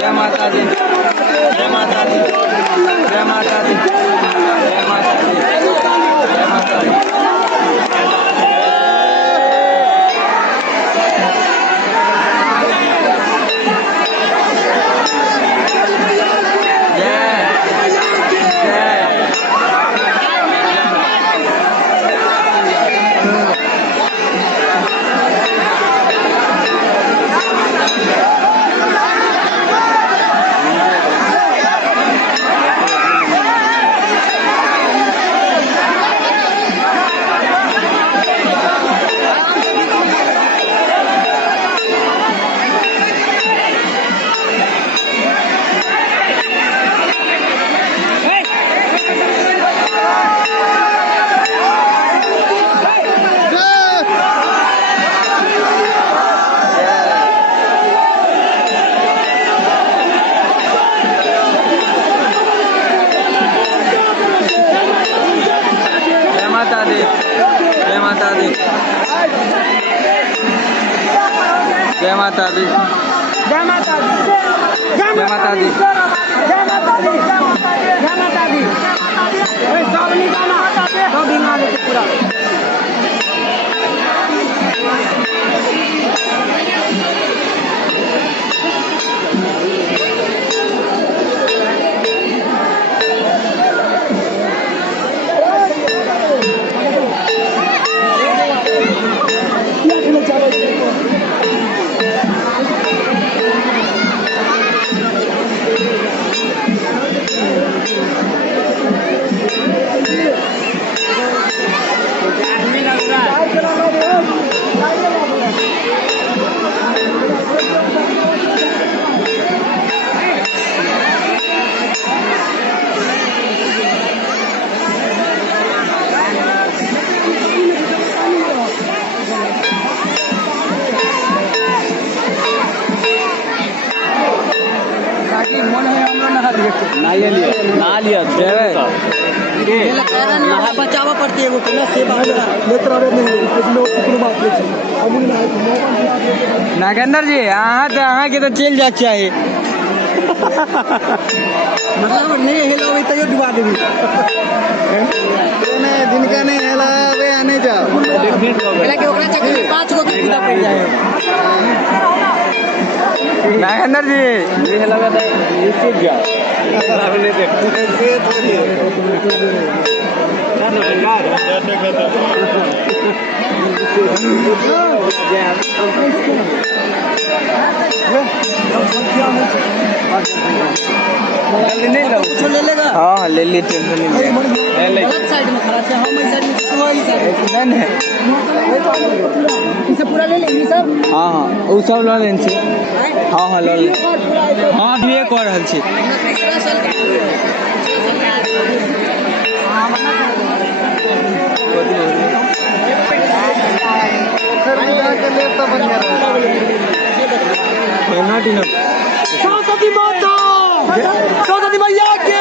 जय माता दी, जय माता दी, जय माता दी, जय माता दी, जय माता दी। जय माता दी, जय माता दी, जय माता दी, जय माता दी, जय माता दी। सब निकाला, सब बिना पूरा। ना लिया बचावा पड़ती है वो नागेंद्र जी अहाँ के तो चल जा चाहिए मतलब नहीं हिलावे तो डुबा देवी जिनका नहीं हिलावे आने जाओ पाँच को पड़ जाए नागेंद्र जी ये हिलावे तो गया ले लेगा। हाँ ले ली टेंशन नहीं साइड में खड़ा है हम इस साइड में इसे पूरा ले लेंगे सब। हाँ हाँ वो सब लो लेन से। हाँ हाँ लो ले हाँ भी एक और हल छे सरस्वती माता सरस्वती मैया के